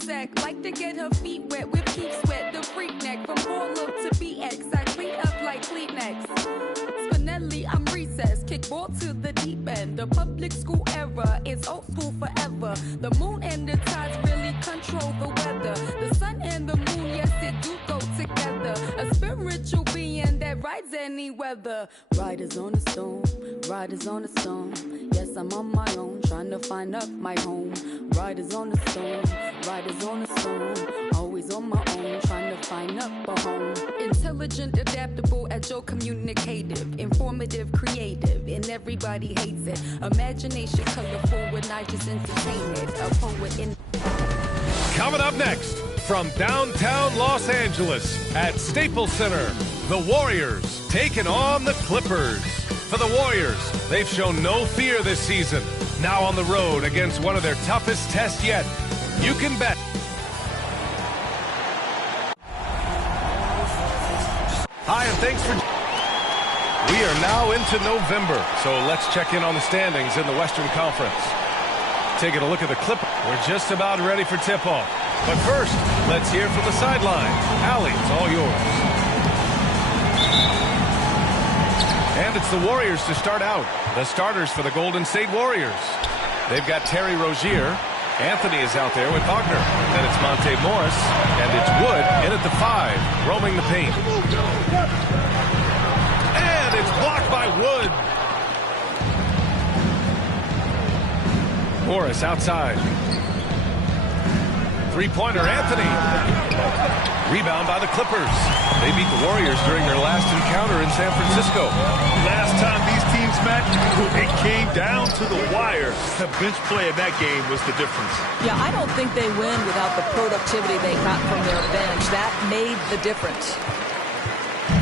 sack. Like to get her feet wet with Keith Sweat, the freak neck. From Paul Look to BX, I clean up like Kleenex. Spinelli, I'm recessed. Kickball to the deep end. The public school era is old school forever. The moon and the tides really control the weather. The sun and the moon, yes, it do go together. A spiritual being that rides any weather. Riders on the storm, riders on the storm. Yes, I'm on my own, trying to find up my home. Riders on the storm, riders on the storm. Always on my own, trying to find up a home. Intelligent, adaptable, agile, communicative, informative, creative, and everybody hates it. Imagination, colorful, and I just entertain it. A poet in. Coming up next, from downtown Los Angeles at Staples Center, the Warriors taking on the Clippers. For the Warriors, they've shown no fear this season. Now on the road against one of their toughest tests yet. You can bet. Hi, and thanks for... We are now into November, so let's check in on the standings in the Western Conference. Taking a look at the Clippers. We're just about ready for tip-off. But first, let's hear from the sideline. Allie, it's all yours. And it's the Warriors to start out. The starters for the Golden State Warriors. They've got Terry Rozier. Anthony is out there with Wagner. Then it's Monte Morris. And it's Wood in at the 5, roaming the paint. And it's blocked by Wood. Morris outside. Three-pointer, Anthony. Rebound by the Clippers. They beat the Warriors during their last encounter in San Francisco. Last time these teams met, it came down to the wire. The bench play in that game was the difference. Yeah, I don't think they win without the productivity they got from their bench. That made the difference.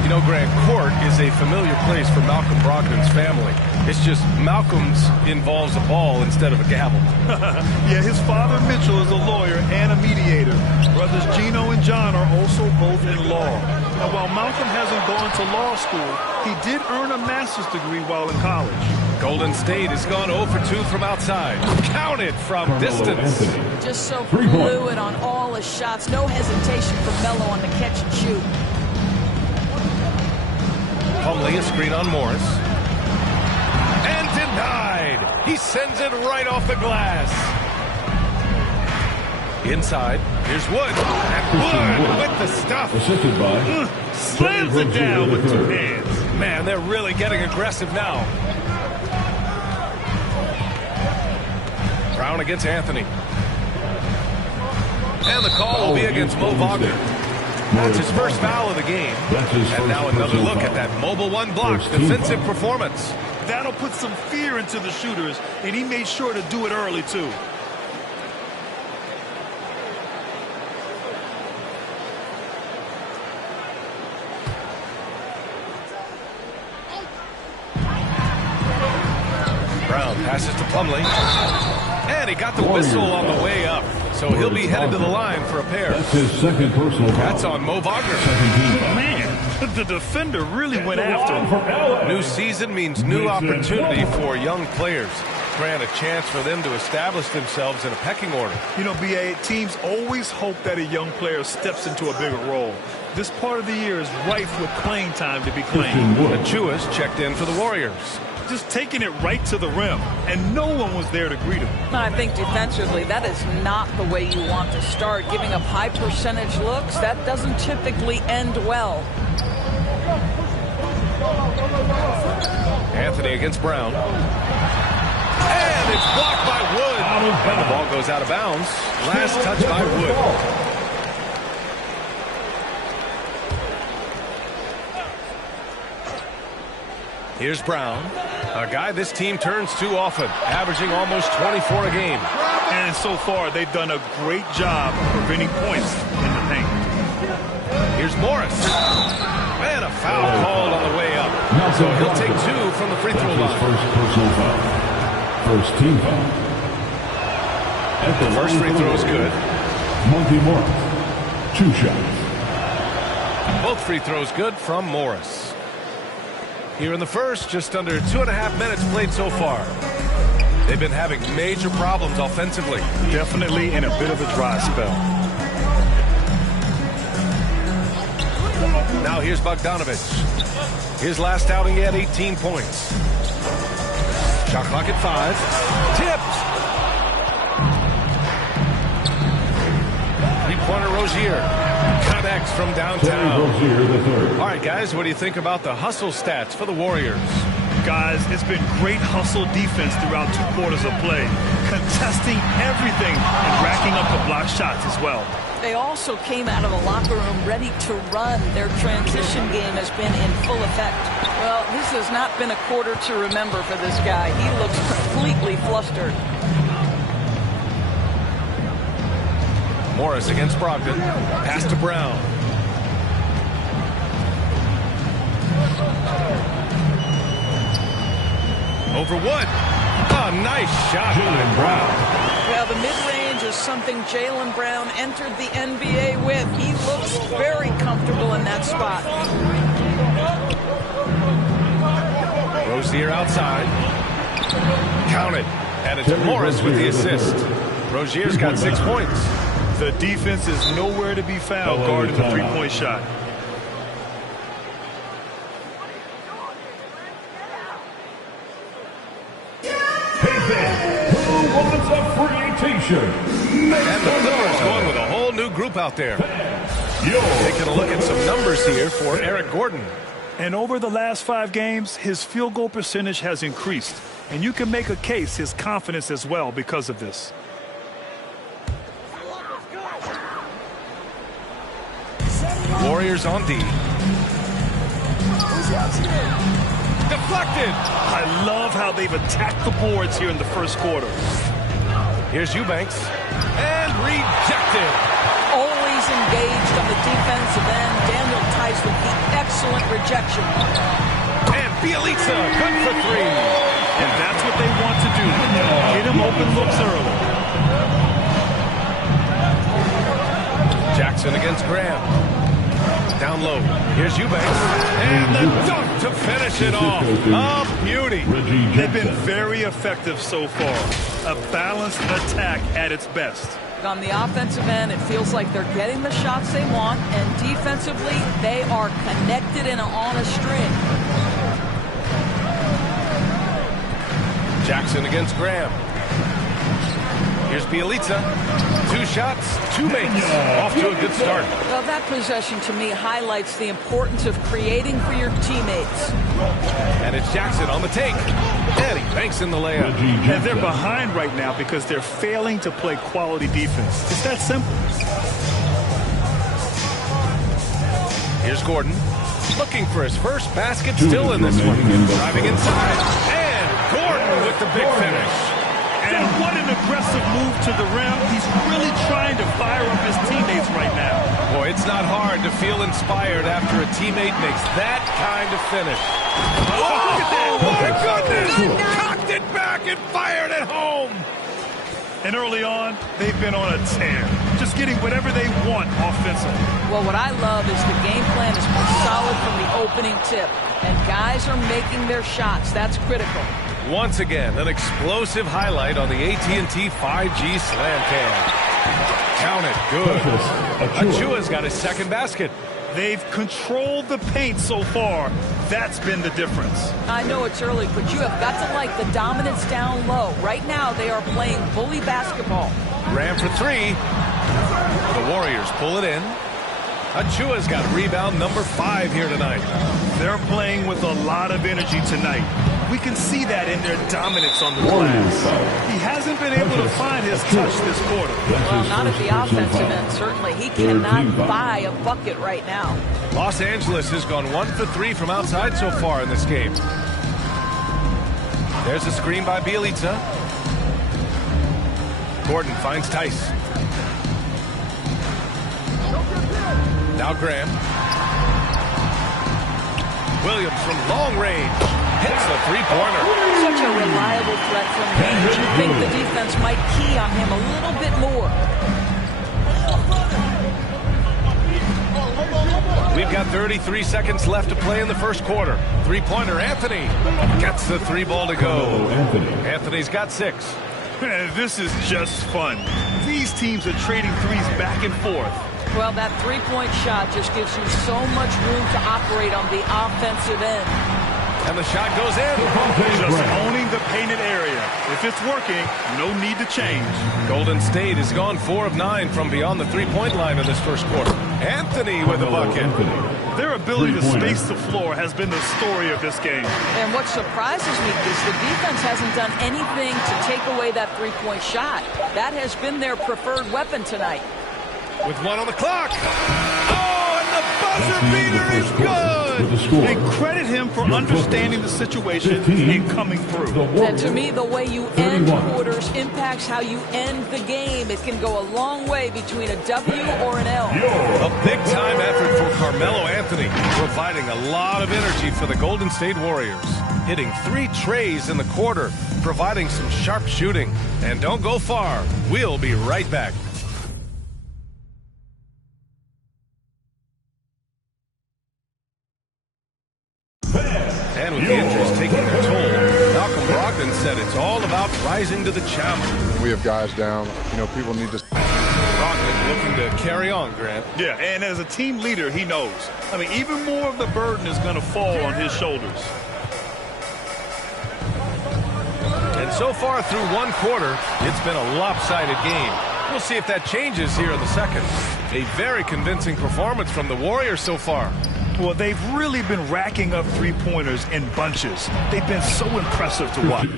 You know, Grant, court is a familiar place for Malcolm Brogdon's family. It's just Malcolm's involves a ball instead of a gavel. Yeah, his father, Mitchell, is a lawyer and a mediator. Brothers Gino and John are also both in law. And while Malcolm hasn't gone to law school, he did earn a master's degree while in college. Golden State has gone 0 for 2 from outside. Counted from distance. Just so fluid on all his shots. No hesitation for Melo on the catch and shoot. Plumlee, a screen on Morris. And denied. He sends it right off the glass. Inside, here's Wood. And Wood with the stuff. Assisted by Slams it down with 2 hands. Man, they're really getting aggressive now. Brown against Anthony. And the call will be against Mo Wagner. That's his first foul of the game. And now another look at that mobile one block defensive performance. That'll put some fear into the shooters, and he made sure to do it early, too. Brown passes to Plumlee. And he got the whistle on the way up. So he'll be headed to the line for a pair. That's his second personal foul. That's on Mo Wagner. Man, the defender really went after him. New season means new opportunity for young players. Grant, a chance for them to establish themselves in a pecking order. You know, B.A., teams always hope that a young player steps into a bigger role. This part of the year is rife with playing time to be claimed. Achiuwa's checked in for the Warriors. Just taking it right to the rim, and no one was there to greet him. I think defensively, that is not the way you want to start. Giving up high percentage looks, that doesn't typically end well. Anthony against Brown. And it's blocked by Wood. And the ball goes out of bounds. Last touch by Wood. Here's Brown, a guy this team turns to often, averaging almost 24 a game. And so far, they've done a great job preventing points in the paint. Here's Morris. And a foul called on the way up. So he'll take 2 from the free throw line. First personal foul. First team foul. The first free throw is good. Monte Morris. 2 shots. Both free throws good from Morris. Here in the first, just under 2.5 minutes played so far. They've been having major problems offensively. Definitely in a bit of a dry spell. Now here's Bogdanovich. His last outing, he had 18 points. Shot clock at 5. Tipped. Three-pointer Rozier. Connects from downtown. Rozier the third. All right, guys, what do you think about the hustle stats for the Warriors? Guys, it's been great hustle defense throughout 2 quarters of play, contesting everything and racking up the block shots as well. They also came out of the locker room ready to run. Their transition game has been in full effect. Well, this has not been a quarter to remember for this guy. He looks completely flustered. Morris against Brogdon. Pass to Brown. Over Wood. Oh, nice shot by Brown. Well, the mid-range is something Jaylen Brown entered the NBA with. He looks very comfortable in that spot. Rozier outside. Counted. Added to Morris with the assist. Rozier's got 6 points. The defense is nowhere to be found guarding the three-point shot. Who wants a free-tation? And the Clippers going with a whole new group out there. Taking a look at some numbers here for Eric Gordon. And over the last 5 games, his field goal percentage has increased. And you can make a case his confidence as well because of this. Warriors on D. Deflected. I love how they've attacked the boards here in the first quarter. Here's Eubanks. And rejected. Always engaged on the defensive end. Daniel Tice with the excellent rejection. And Bjelica, good for 3. And that's what they want to do. Get him open looks early. Jackson against Graham. Down low. Here's Eubanks. And the dunk to finish it off. A beauty. They've been very effective so far. A balanced attack at its best. On the offensive end, it feels like they're getting the shots they want, and defensively, they are connected and on a string. Jackson against Graham. Here's Bjelica. 2 shots, 2 makes. Off to a good start. Well, that possession to me highlights the importance of creating for your teammates. And it's Jackson on the take. And he banks in the layup. And they're behind right now because they're failing to play quality defense. It's that simple. Here's Gordon. Looking for his first basket still in this one. Driving inside. And Gordon with the big finish. And what an aggressive move to the rim. He's really trying to fire up his teammates right now. Boy, it's not hard to feel inspired after a teammate makes that kind of finish. Oh, my goodness! Cocked it back and fired it home. And early on, they've been on a tear. Just getting whatever they want offensively. Well, what I love is the game plan has been solid from the opening tip. And guys are making their shots. That's critical. Once again, an explosive highlight on the AT&T 5G Slam Cam. Count it. Good. Achua's got his second basket. They've controlled the paint so far. That's been the difference. I know it's early, but you have got to like the dominance down low. Right now, they are playing bully basketball. Graham for 3. The Warriors pull it in. Achua's got rebound number 5 here tonight. They're playing with a lot of energy tonight. We can see that in their dominance on the glass. He hasn't been able to find his touch this quarter. Well, not at the offensive end, certainly. He cannot buy a bucket right now. Los Angeles has gone 1 for 3 from outside so far in this game. There's a screen by Bjelica. Gordon finds Tice. Now Graham. Williams from long range hits the three-pointer. Such a reliable threat from range. You think the defense might key on him a little bit more. We've We've got 33 seconds left to play in the first quarter. Three-pointer, Anthony gets the three ball to go. Anthony's got 6. This is just fun. These teams are trading threes back and forth. Well, that three-point shot just gives you so much room to operate on the offensive end. And the shot goes in. Just owning the painted area. If it's working, no need to change. Golden State has gone 4 of 9 from beyond the three-point line in this first quarter. Anthony with a bucket. Their ability to space the floor has been the story of this game. And what surprises me is the defense hasn't done anything to take away that three-point shot. That has been their preferred weapon tonight. With 1 on the clock. Oh, and the buzzer beater is good. And credit him for understanding the situation and coming through. And to me, the way you end quarters impacts how you end the game. It can go a long way between a W or an L. A big-time effort for Carmelo Anthony, providing a lot of energy for the Golden State Warriors. Hitting 3 trays in the quarter, providing some sharp shooting. And don't go far. We'll be right back. And with the injuries taking their toll, Malcolm Brogdon said it's all about rising to the challenge. We have guys down. You know, people need to... Brogdon looking to carry on, Grant. Yeah, and as a team leader, he knows. I mean, even more of the burden is going to fall on his shoulders. And so far through one quarter, it's been a lopsided game. We'll see if that changes here in the second. A very convincing performance from the Warriors so far. Well, they've really been racking up three-pointers in bunches. They've been so impressive to watch.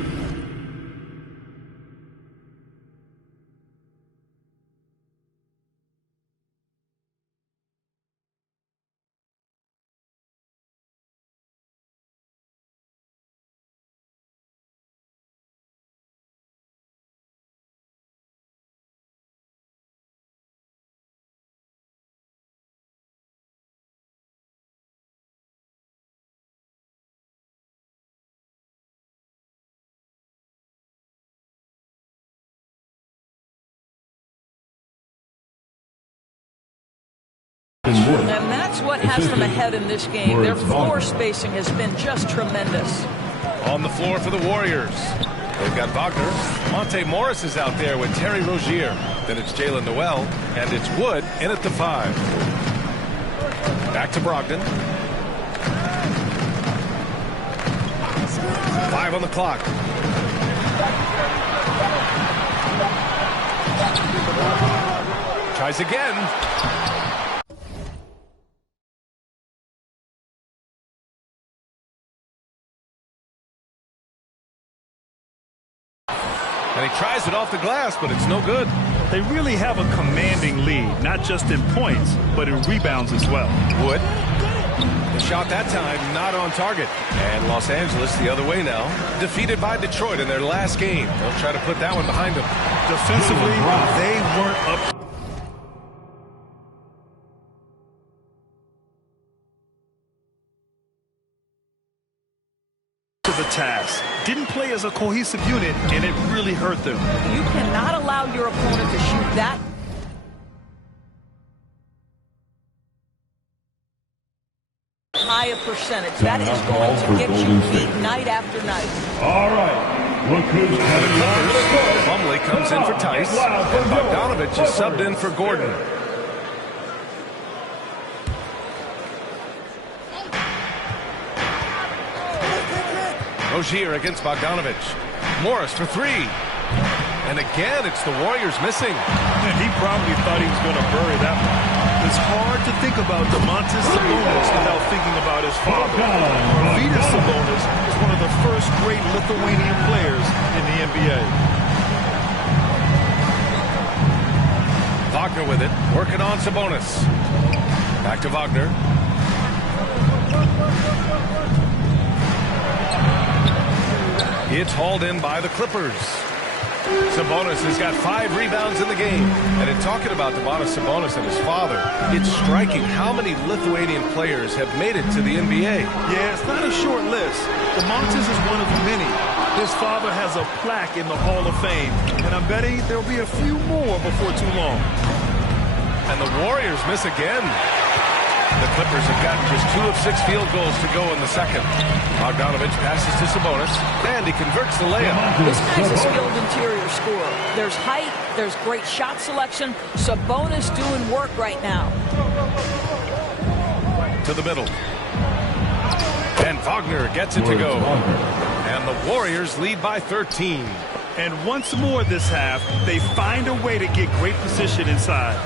And that's what has them ahead in this game. Their floor spacing has been just tremendous. On the floor for the Warriors. They've got Wagner. Monte Morris is out there with Terry Rozier. Then it's Jalen Noel. And it's Wood in at the 5. Back to Brogdon. 5 on the clock. Tries again. And he tries it off the glass, but it's no good. They really have a commanding lead, not just in points, but in rebounds as well. Wood. The shot that time not on target. And Los Angeles the other way now. Defeated by Detroit in their last game. They'll try to put that one behind them. Defensively, they weren't up to the task. Didn't play as a cohesive unit, and it really hurt them. You cannot allow your opponent to shoot that high a percentage. That is going to get you beat night after night. All right. Look who's coming on. Plumlee comes in for Tice, and Bogdanovich is subbed in for Gordon. Rozier against Bogdanovich. Morris for 3. And again, it's the Warriors missing. And he probably thought he was going to bury that one. It's hard to think about Domantas Sabonis without thinking about his father. Arvydas Sabonis is one of the first great Lithuanian players in the NBA. Wagner with it, working on Sabonis. Back to Wagner. It's hauled in by the Clippers. Sabonis has got 5 rebounds in the game. And in talking about Domantas Sabonis and his father, it's striking how many Lithuanian players have made it to the NBA. Yeah, it's not a short list. Domantas is one of many. His father has a plaque in the Hall of Fame, and I'm betting there'll be a few more before too long. And the Warriors miss again. The Clippers have gotten just 2 of 6 field goals to go in the second. Bogdanovich passes to Sabonis, and he converts the layup. This guy's a skilled interior scorer. There's height, there's great shot selection. Sabonis doing work right now. To the middle. And Wagner gets it to go. And the Warriors lead by 13. And once more this half, they find a way to get great position inside.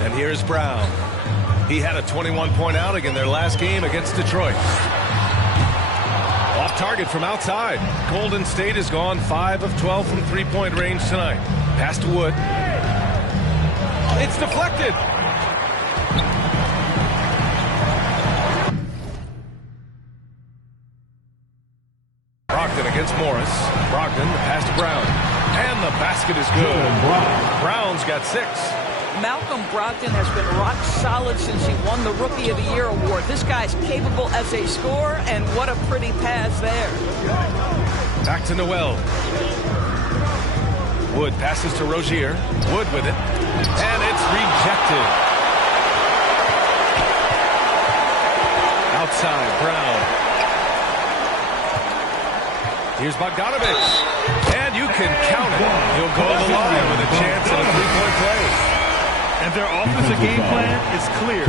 And here's Brown. He had a 21-point outing in their last game against Detroit. Off target from outside. Golden State has gone 5 of 12 from three-point range tonight. Pass to Wood. It's deflected. Brogdon against Morris. Brogdon, the pass to Brown. And the basket is good. Brown's got 6. Malcolm Brogdon has been rock solid since he won the Rookie of the Year award. This guy's capable as a scorer, and what a pretty pass there. Back to Noel. Wood passes to Rozier. Wood with it. And it's rejected. Outside, Brown. Here's Bogdanovich. And you can count it. He'll go to the line with a chance at a three-point play. And their offensive game plan is clear.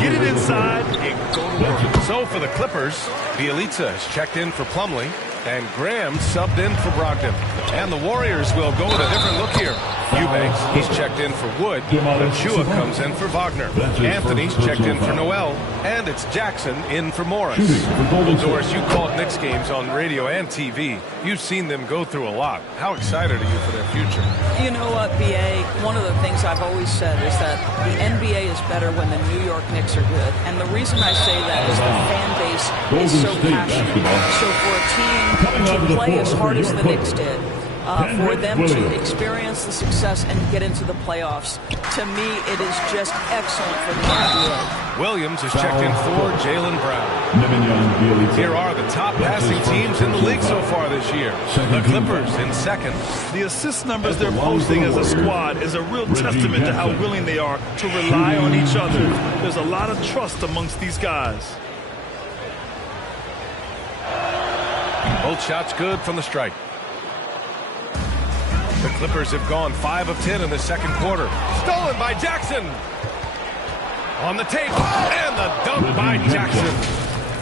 Get it inside and go to work. So for the Clippers, Bjelica has checked in for Plumlee, and Graham subbed in for Brogdon. And the Warriors will go with a different look here. Eubanks, he's checked in for Wood. Achua comes in for Wagner. Anthony's checked in for Noel. And it's Jackson in for Morris. Doris, you called Knicks games on radio and TV. You've seen them go through a lot. How excited are you for their future? You know what, BA? One of the things I've always said is that the NBA is better when the New York Knicks are good. And the reason I say that is the fan base is so passionate. So for a team to play as hard as the Knicks did, for them to experience the success and get into the playoffs, to me, it is just excellent for the NBA. Williams has checked in for Jaylen Brown. Here are the top passing teams in the league so far this year. The Clippers in second. The assist numbers they're posting as a squad is a real testament to how willing they are to rely on each other. There's a lot of trust amongst these guys. Both shots good from the stripe. The Clippers have gone 5 of 10 in the second quarter. Stolen by Jackson. On the tape, and the dunk by Jackson.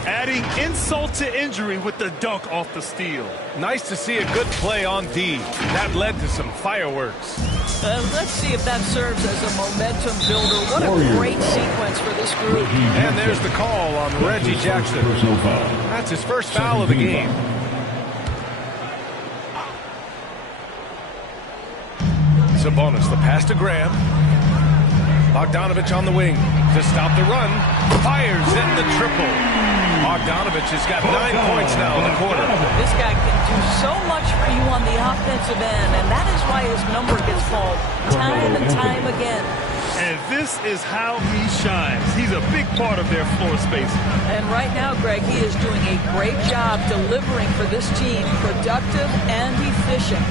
Adding insult to injury with the dunk off the steal. Nice to see a good play on D. That led to some fireworks. Let's see if that serves as a momentum builder. What a great sequence for this group. And there's the call on Reggie Jackson. That's his first foul of the game. Sabonis, the pass to Graham. Bogdanovich on the wing to stop the run. Fires in the triple. Bogdanovich has got 9 points now in the quarter. This guy can do so much for you on the offensive end, and that is why his number gets called time and time again. And this is how he shines. He's a big part of their floor space. And right now, Greg, he is doing a great job delivering for this team, productive and efficient.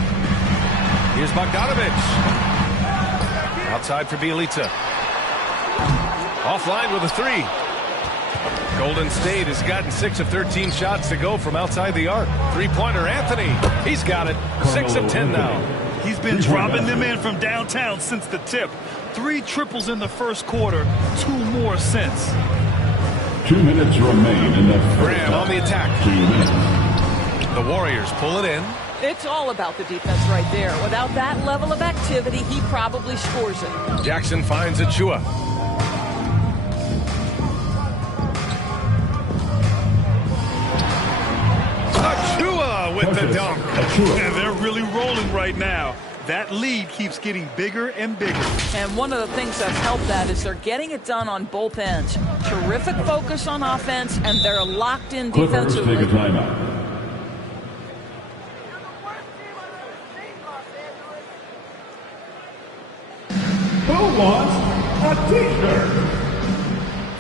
Here's Bogdanovich. Outside for Bjelica. Offline with a 3. Golden State has gotten 6 of 13 shots to go from outside the arc. Three-pointer Anthony. He's got it. 6 of 10 now. He's been dropping them in from downtown since the tip. 3 triples in the first quarter, 2 more since. 2 minutes remain in the first. Graham on the attack. 2 minutes. The Warriors pull it in. It's all about the defense right there. Without that level of activity, he probably scores it. Jackson finds Achua. Achua with the dunk. And they're really rolling right now. That lead keeps getting bigger and bigger. And one of the things that's helped that is they're getting it done on both ends. Terrific focus on offense, and they're locked in defensively. Clippers take a timeout. Who wants a t-shirt?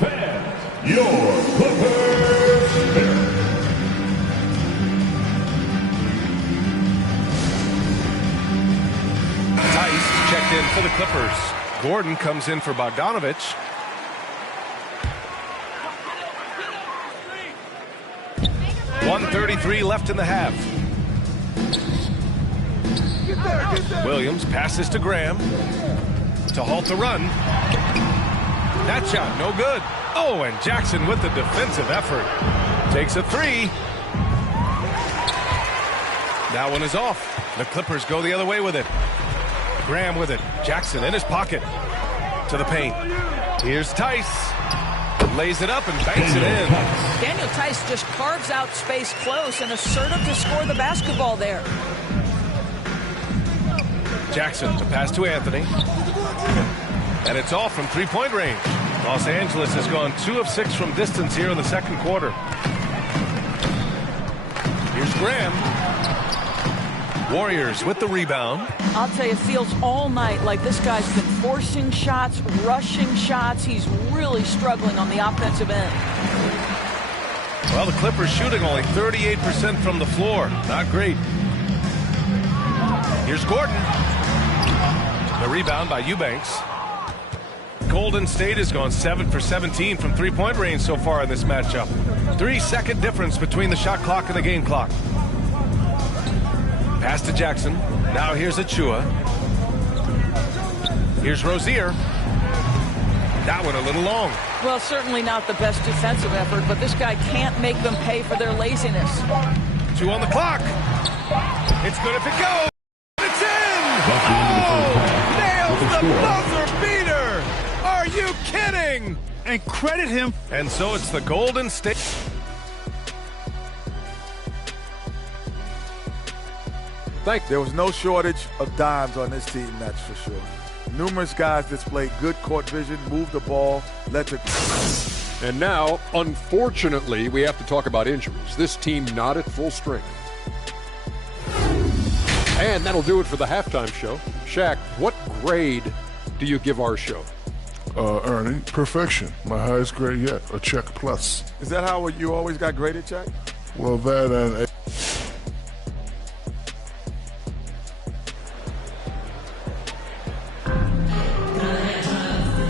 Fans, your Clippers spirit. Tice checked in for the Clippers. Gordon comes in for Bogdanovich. .133 left in the half. Williams passes to Graham to halt the run. That shot, no good. Oh, and Jackson with the defensive effort. Takes a three. That one is off. The Clippers go the other way with it. Graham with it. Jackson in his pocket. To the paint. Here's Tice. Lays it up and banks it in. Daniel Tice just carves out space close and assertive to score the basketball there. Jackson, the pass to Anthony. And it's off from three-point range. Los Angeles has gone 2 of 6 from distance here in the second quarter. Here's Graham. Warriors with the rebound. I'll tell you, it feels all night like this guy's been forcing shots, rushing shots. He's really struggling on the offensive end. Well, the Clippers shooting only 38% from the floor. Not great. Here's Gordon. The rebound by Eubanks. Golden State has gone 7 for 17 from three-point range so far in this matchup. 3-second difference between the shot clock and the game clock. Pass to Jackson. Now here's Achua. Here's Rozier. That one a little long. Well, certainly not the best defensive effort, but this guy can't make them pay for their laziness. 2 on the clock. It's good if it goes. It's in! Oh! Nails the buzzer beater! Are you kidding? And credit him. And so it's the Golden State. There was no shortage of dimes on this team, that's for sure. Numerous guys displayed good court vision, moved the ball, led to... And now, unfortunately, we have to talk about injuries. This team not at full strength. And that'll do it for the halftime show. Shaq, what grade do you give our show? Ernie, perfection. My highest grade yet, a check plus. Is that how you always got graded, Chuck? Well, that and...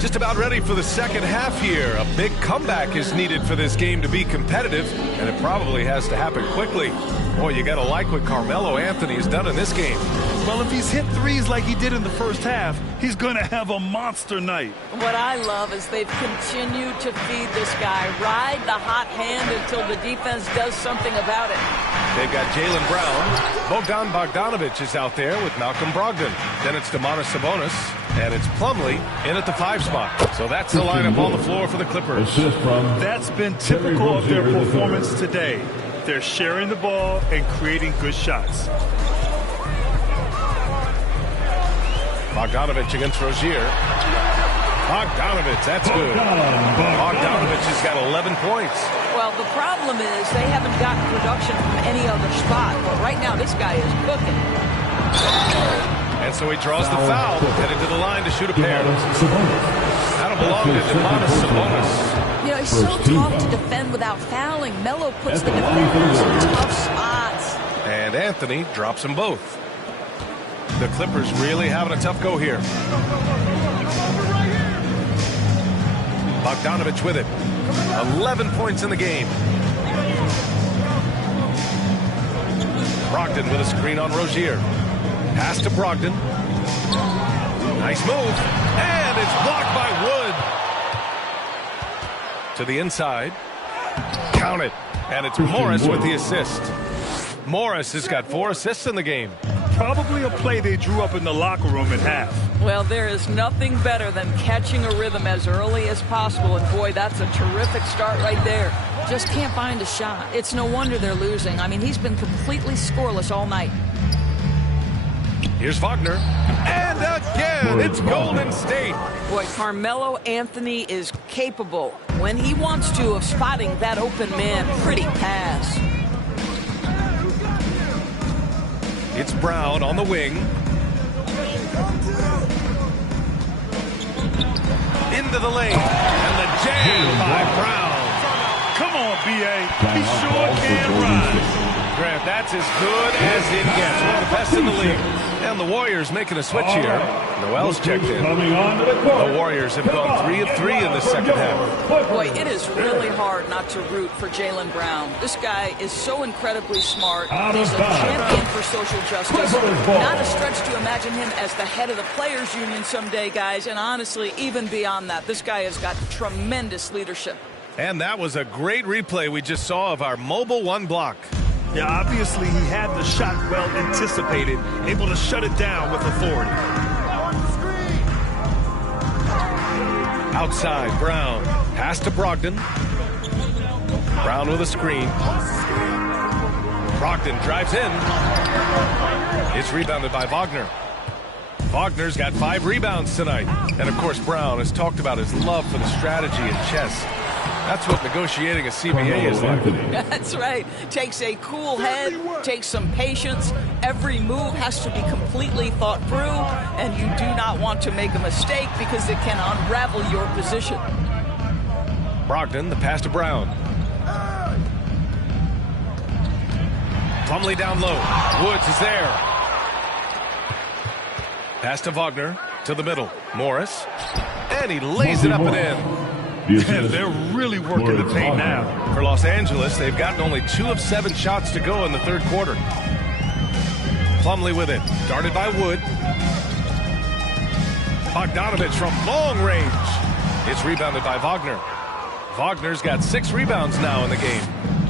Just about ready for the second half here. A big comeback is needed for this game to be competitive, and it probably has to happen quickly. Boy, you got to like what Carmelo Anthony has done in this game. Well, if he's hit threes like he did in the first half, he's going to have a monster night. What I love is they've continued to feed this guy, ride the hot hand until the defense does something about it. They've got Jaylen Brown. Bogdan Bogdanovich is out there with Malcolm Brogdon. Then it's Domantas Sabonis, and it's Plumlee in at the 5 spot. So that's the lineup on the floor for the Clippers. That's been typical of their performance today. They're sharing the ball and creating good shots. Bogdanovich against Rozier. Bogdanovich, that's good. Bogdanovich has got 11 points. Well, the problem is they haven't gotten production from any other spot. But right now, this guy is cooking. And so he draws the foul, headed to the line to shoot a pair. That'll belong to Domantas Sabonis. You know, he's so tough to defend without fouling. Melo puts the defenders in tough spots. And Anthony drops them both. The Clippers really having a tough go here. Bogdanovich with it. 11 points in the game. Brogdon with a screen on Rozier. Pass to Brogdon. Nice move. And it's blocked by Wood. To the inside. Count it. And it's Morris with the assist. Morris has got 4 assists in the game. Probably a play they drew up in the locker room at half. Well, there is nothing better than catching a rhythm as early as possible. And, boy, that's a terrific start right there. Just can't find a shot. It's no wonder they're losing. I mean, he's been completely scoreless all night. Here's Wagner. And again, it's Golden State. Boy, Carmelo Anthony is capable, when he wants to, of spotting that open man. Pretty pass. It's Brown on the wing. Into the lane. And the jam by Brown. Come on, B.A. He sure can ride. Grant, that's as good as it gets. One of the best in the league. And the Warriors making a switch here. Noel's checked in. The Warriors have gone 3 of 3 in the second half. Boy, it is really hard not to root for Jaylen Brown. This guy is so incredibly smart. He's a champion for social justice. Not a stretch to imagine him as the head of the Players Union someday, guys. And honestly, even beyond that, this guy has got tremendous leadership. And that was a great replay we just saw of our Mobile One block. Yeah, obviously he had the shot well anticipated, able to shut it down with authority. Outside, Brown. Pass to Brogdon. Brown with a screen. Brogdon drives in. It's rebounded by Wagner. Wagner's got 5 rebounds tonight. And, of course, Brown has talked about his love for the strategy and chess. That's what negotiating a CBA is like. That's right. Takes a cool head, takes some patience. Every move has to be completely thought through, and you do not want to make a mistake because it can unravel your position. Brogdon, the pass to Brown. Plumlee down low. Woods is there. Pass to Wagner, to the middle. Morris, and he lays it up and in. And they're really working the paint now. For Los Angeles, they've gotten only 2 of 7 shots to go in the third quarter. Plumlee with it. Guarded by Wood. Bogdanovich from long range. It's rebounded by Wagner. Wagner's got 6 rebounds now in the game.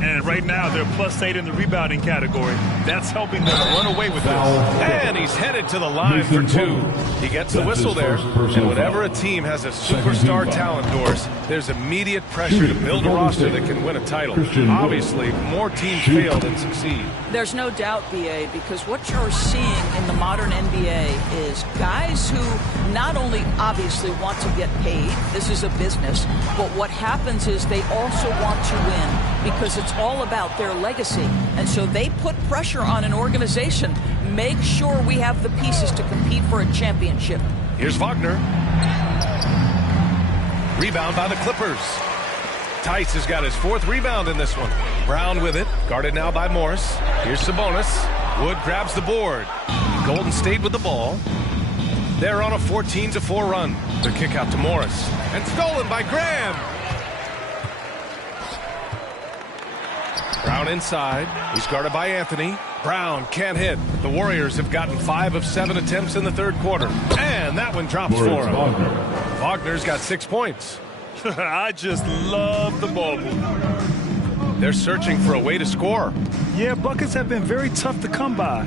And right now, they're +8 in the rebounding category. That's helping them run away with this. And he's headed to the line for 2. He gets the whistle there. And whenever a team has a superstar talent, Doris, there's immediate pressure to build a roster that can win a title. Obviously, more teams fail than succeed. There's no doubt, BA, because what you're seeing in the modern NBA is guys who not only obviously want to get paid, this is a business, but what happens is they also want to win because it's all about their legacy. And so they put pressure on an organization. Make sure we have the pieces to compete for a championship. Here's Wagner. Rebound by the Clippers. Tice has got his 4th rebound in this one. Brown with it, guarded now by Morris. Here's Sabonis. Wood grabs the board. Golden State with the ball. They're on a 14-4 run. The kick out to Morris. And stolen by Graham. Brown inside. He's guarded by Anthony. Brown can't hit. The Warriors have gotten 5 of 7 attempts in the third quarter. And that one drops for him. Wagner's got 6 points. I just love the ball movement. They're searching for a way to score. Yeah, buckets have been very tough to come by.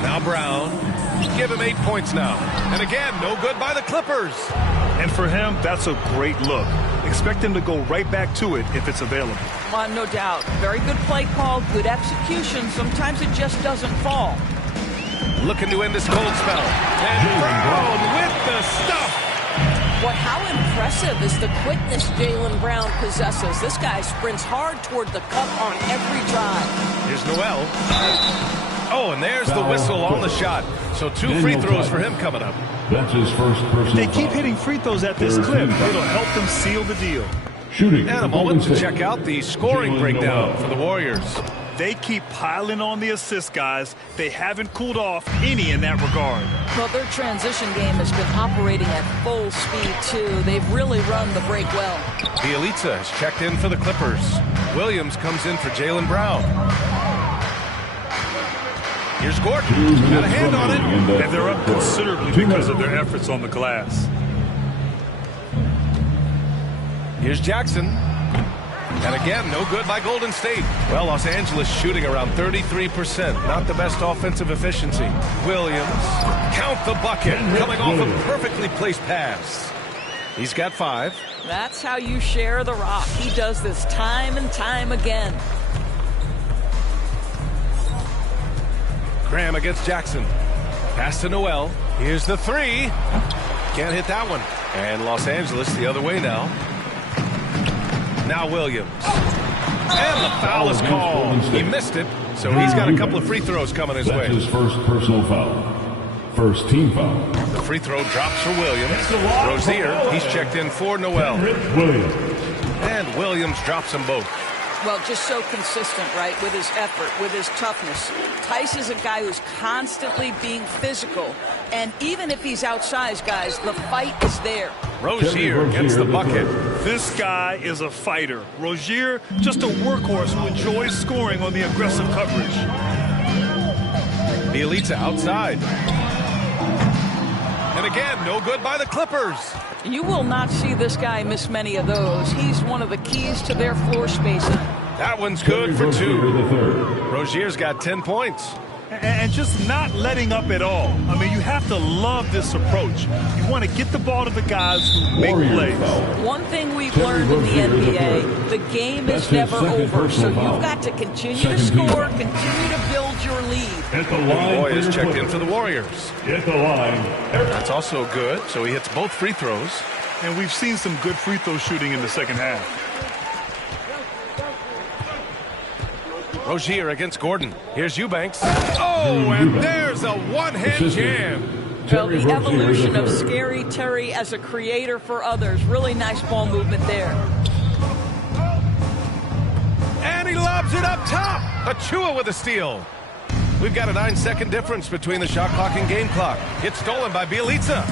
Now Brown. Give him 8 points now. And again, no good by the Clippers. And for him, that's a great look. Expect him to go right back to it if it's available. No doubt. Very good play call, good execution. Sometimes it just doesn't fall. Looking to end this cold spell. And Brown with the stuff. What? How impressive is the quickness Jaylen Brown possesses. This guy sprints hard toward the cup on every drive. Here's Noel. Oh, and there's the whistle on the shot. So 2 free throws for him coming up. That's his first personal They keep hitting free throws at this clip. It'll help them seal the deal. Shooting. And a moment to check out the scoring breakdown for the Warriors. They keep piling on the assists, guys. They haven't cooled off any in that regard. Well, their transition game has been operating at full speed, too. They've really run the break well. Bielitsa has checked in for the Clippers. Williams comes in for Jaylen Brown. Here's Gordon. Got a hand on it. And they're up considerably because of their efforts on the glass. Here's Jackson. And again, no good by Golden State. Well, Los Angeles shooting around 33%. Not the best offensive efficiency. Williams. Count the bucket. Coming off a perfectly placed pass. He's got 5. That's how you share the rock. He does this time and time again. Graham against Jackson. Pass to Noel. Here's the 3. Can't hit that one. And Los Angeles the other way now. Now Williams. And the foul is called. He missed it, so he's got a couple of free throws coming his way. That's his first personal foul. First team foul. The free throw drops for Williams. Rozier, he's checked in for Noel. Williams. And Williams drops them both. Well, just so consistent, right, with his effort, with his toughness. Tice is a guy who's constantly being physical. And even if he's outsized, guys, the fight is there. Rozier gets the bucket. This guy is a fighter. Rozier, just a workhorse who enjoys scoring on the aggressive coverage. Bielitsa outside. And again, no good by the Clippers. You will not see this guy miss many of those. He's one of the keys to their floor spacing. That one's good for 2. Rozier's got 10 points. And just not letting up at all. I mean, you have to love this approach. You want to get the ball to the guys who make plays. One thing we've learned in the NBA, the game is never over. So you've got to continue to score, continue to build your lead. Boy is checked in for the Warriors. At the line. That's also good, so he hits both free throws. And we've seen some good free throw shooting in the second half. Rozier against Gordon. Here's Eubanks. Oh, and there's a one-hand jam. Well, the evolution of Scary Terry as a creator for others. Really nice ball movement there. And he lobs it up top. Achua with a steal. We've got a 9-second difference between the shot clock and game clock. It's stolen by Bielitsa.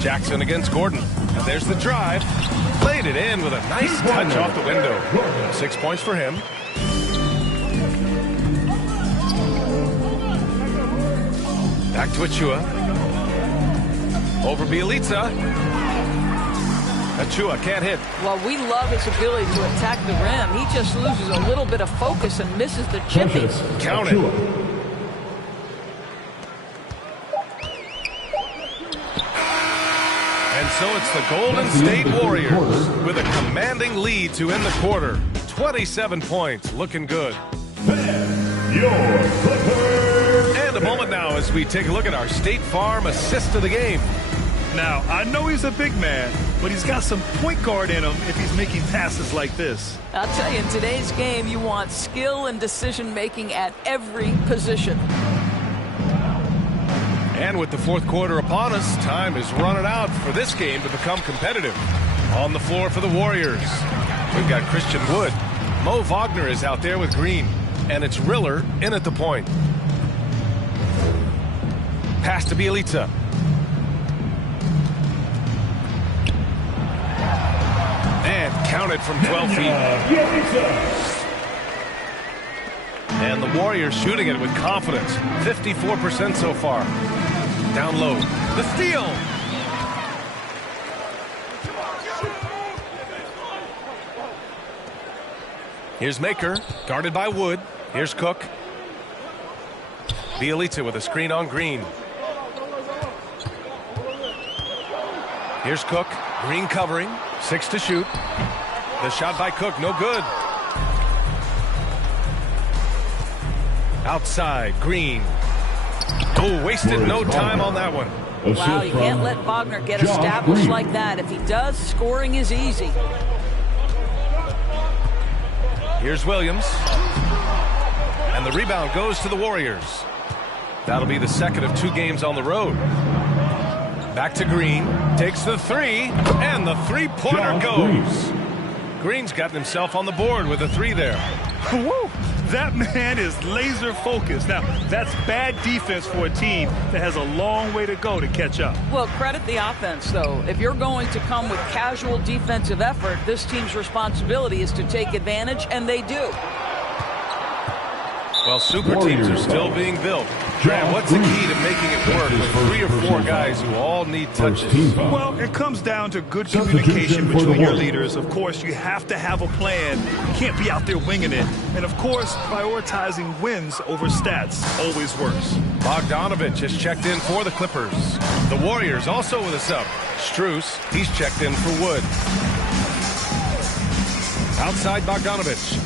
Jackson against Gordon. And there's the drive. Played it in with a nice touch off the window. 6 points for him. Back to Achua. Over Bielitsa. Achua can't hit. Well, we love his ability to attack the rim. He just loses a little bit of focus and misses the chipping. Count it. And so it's the Golden State Warriors with a commanding lead to end the quarter. 27 points, looking good. And a moment now as we take a look at our State Farm assist of the game. Now, I know he's a big man, but he's got some point guard in him if he's making passes like this. I'll tell you, in today's game, you want skill and decision-making at every position. And with the fourth quarter upon us, time is running out for this game to become competitive. On the floor for the Warriors, we've got Christian Wood. Mo Wagner is out there with Green, and it's Riller in at the point. Pass to Bielitsa. And counted from 12 feet. And the Warriors shooting it with confidence. 54% so far. Down low. The steal. Here's Maker, guarded by Wood. Here's Cook. Bielitsa with a screen on Green. Here's Cook. Green covering. 6 to shoot. The shot by Cook, no good. Outside, Green. Oh, wasted no time on that one. Wow, you can't let Wagner get established like that. If he does, scoring is easy. Here's Williams. And the rebound goes to the Warriors. That'll be the second of 2 games on the road. Back to Green. Takes the 3. And the three-pointer goes. Green's gotten himself on the board with a 3 there. Woo! That man is laser focused. Now, that's bad defense for a team that has a long way to go to catch up. Well, credit the offense, though. If you're going to come with casual defensive effort, this team's responsibility is to take advantage, and they do. Well, super teams are still being built. Grant, what's the key to making it work with 3 or 4 guys who all need touches? Well, it comes down to good communication between your leaders. Of course, you have to have a plan. You can't be out there winging it. And, of course, prioritizing wins over stats always works. Bogdanovich has checked in for the Clippers. The Warriors also with a sub. Strus, he's checked in for Wood. Outside Bogdanovich.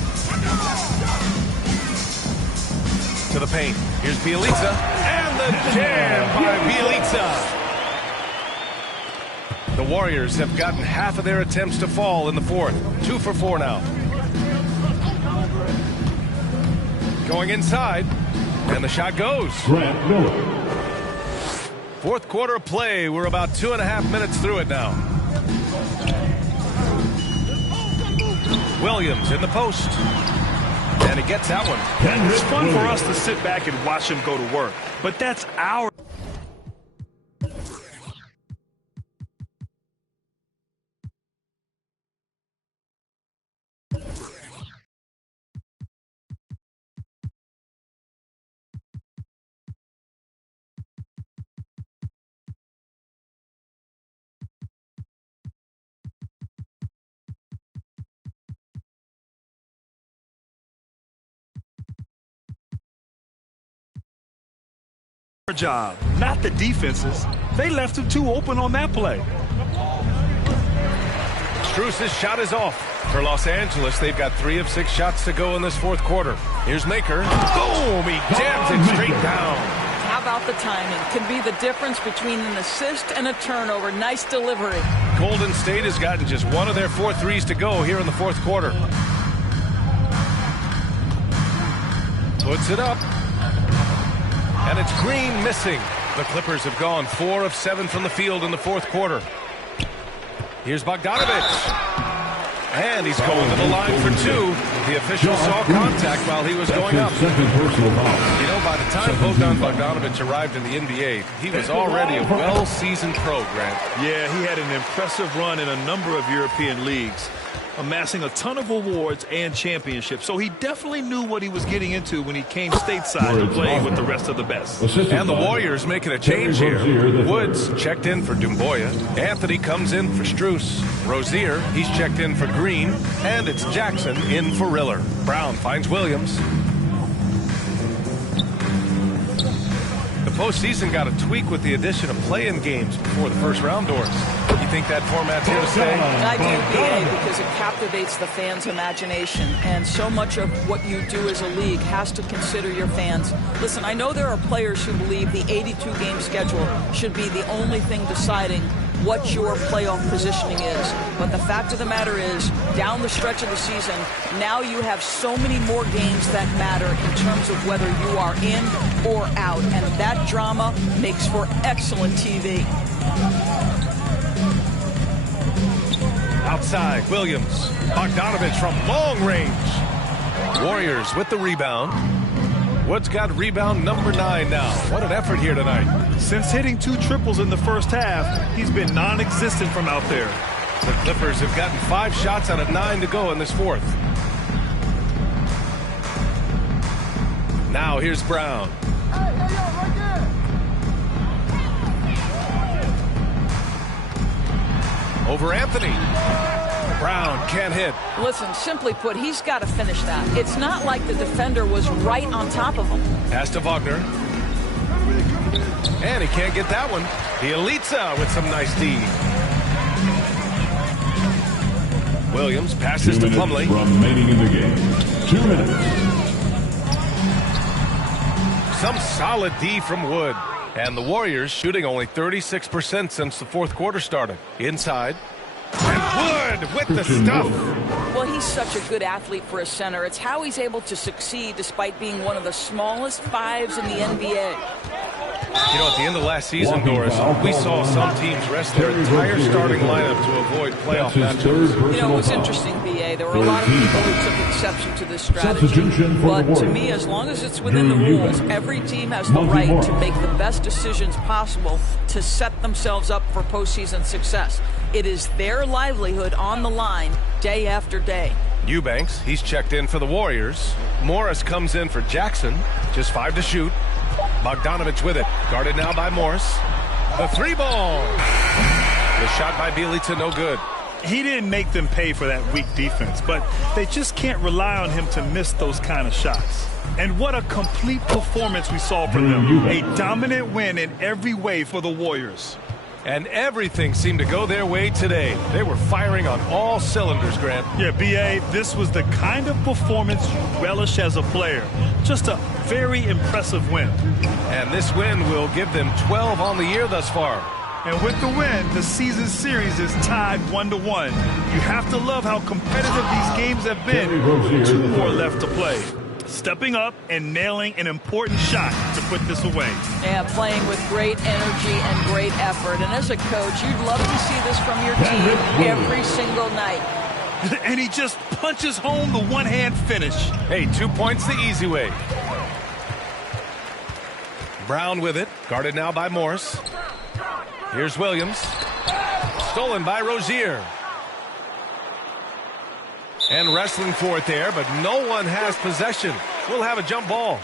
To the paint. Here's Bielitsa. And the jam by Bielitsa. The Warriors have gotten half of their attempts to fall in the fourth. 2 for 4 now. Going inside. And the shot goes. Grant Miller. Fourth quarter of play. We're about 2.5 minutes through it now. Williams in the post. And he gets that one. It's fun for us to sit back and watch him go to work. But that's our... job, not the defenses. They left him too open on that play. Strus's shot is off. For Los Angeles, they've got 3 of 6 shots to go in this fourth quarter. Here's Maker. Boom! He jams it straight down. How about the timing? Can be the difference between an assist and a turnover. Nice delivery. Golden State has gotten just 1 of their 4 threes to go here in the fourth quarter. Puts it up. And it's Green missing. The Clippers have gone 4 of 7 from the field in the fourth quarter. Here's Bogdanovich. And he's going to the line for 2. The official saw contact while he was going up. You know, by the time Bogdan Bogdanovich arrived in the NBA, he was already a well-seasoned pro, Grant. Yeah, he had an impressive run in a number of European leagues, amassing a ton of awards and championships. So he definitely knew what he was getting into when he came stateside to play with the rest of the best. And the Warriors making a change here. Woods checked in for Doumbouya. Anthony comes in for Strus. Rozier, he's checked in for Green. And it's Jackson in for Riller. Brown finds Williams. The postseason got a tweak with the addition of play-in games before the first round doors. You think that format's here to stay? I do, BA, because it captivates the fans' imagination. And so much of what you do as a league has to consider your fans. Listen, I know there are players who believe the 82-game schedule should be the only thing deciding what your playoff positioning is. But the fact of the matter is, down the stretch of the season, now you have so many more games that matter in terms of whether you are in or out. And that drama makes for excellent TV. Outside, Williams. Bogdanovich from long range. Warriors with the rebound. Woods got rebound number 9 now. What an effort here tonight. Since hitting 2 triples in the first half, he's been non-existent from out there. The Clippers have gotten 5 shots out of 9 to go in this fourth. Now here's Brown. Over Anthony. Brown can't hit. Listen, simply put, he's got to finish that. It's not like the defender was right on top of him. Pass to Wagner. And he can't get that one. Bielitsa with some nice D. Williams passes to Plumlee. Remaining in the game. 2 minutes. Some solid D from Wood. And the Warriors shooting only 36% since the fourth quarter started. Inside. And Wood with the stuff. Well, he's such a good athlete for a center. It's how he's able to succeed despite being one of the smallest 5s in the NBA. You know, at the end of last season, Doris, we saw some teams rest their entire starting lineup to avoid playoff matchups. You know, it was interesting, BA. There were a lot of people who took exception to this strategy. But to me, as long as it's within the rules, every team has the right to make the best decisions possible to set themselves up for postseason success. It is their livelihood on the line day after day. Eubanks, he's checked in for the Warriors. Morris comes in for Jackson. Just 5 to shoot. Bogdanovich with it. Guarded now by Morris. The 3-ball. The shot by Bielitsa, no good. He didn't make them pay for that weak defense, but they just can't rely on him to miss those kind of shots. And what a complete performance we saw from them. A dominant win in every way for the Warriors. And everything seemed to go their way today. They were firing on all cylinders, Grant. Yeah, B.A., this was the kind of performance you relish as a player. Just a very impressive win. And this win will give them 12 on the year thus far. And with the win, the season series is tied 1-1. You have to love how competitive these games have been. 2 more left to play. Stepping up and nailing an important shot to put this away. Yeah, playing with great energy and great effort. And as a coach, you'd love to see this from your team every single night. And he just punches home the one-hand finish. Hey, 2 points the easy way. Brown with it, guarded now by Morris. Here's Williams. Stolen by Rozier. And wrestling for it there, but no one has possession. We'll have a jump ball.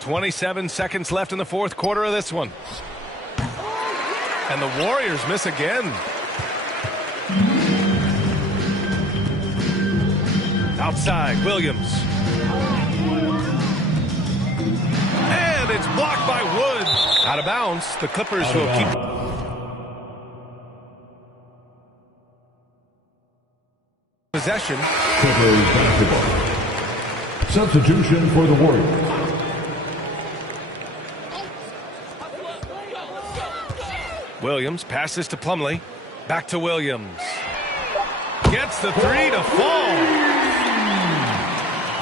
.27 seconds left in the fourth quarter of this one. And the Warriors miss again. Outside, Williams. And it's blocked by Wood. Out of bounds. The Clippers will keep possession. Clippers basketball. Substitution for the Warriors. Williams passes to Plumlee. Back to Williams. Gets the three to fall.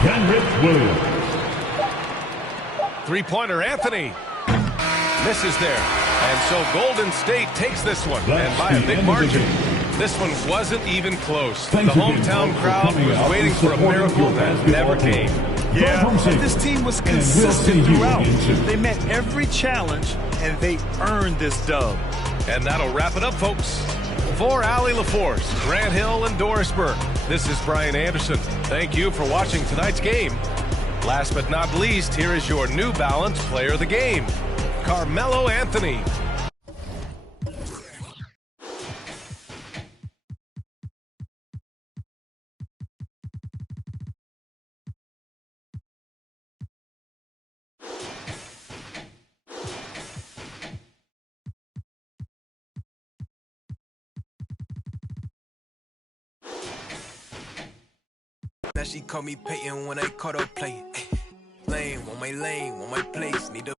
Kenrich Williams. Three-pointer Anthony. Misses there. And so Golden State takes this one. And by a big margin. This one wasn't even close. The hometown crowd was waiting for a miracle that never came. Yeah, but this team was consistent throughout. They met every challenge, and they earned this dub. And that'll wrap it up, folks. For Allie LaForce, Grant Hill, and Doris Burke, this is Brian Anderson. Thank you for watching tonight's game. Last but not least, here is your New Balance Player of the Game, Carmelo Anthony. Now she call me Peyton when I caught her playing. Lane, want my place, need a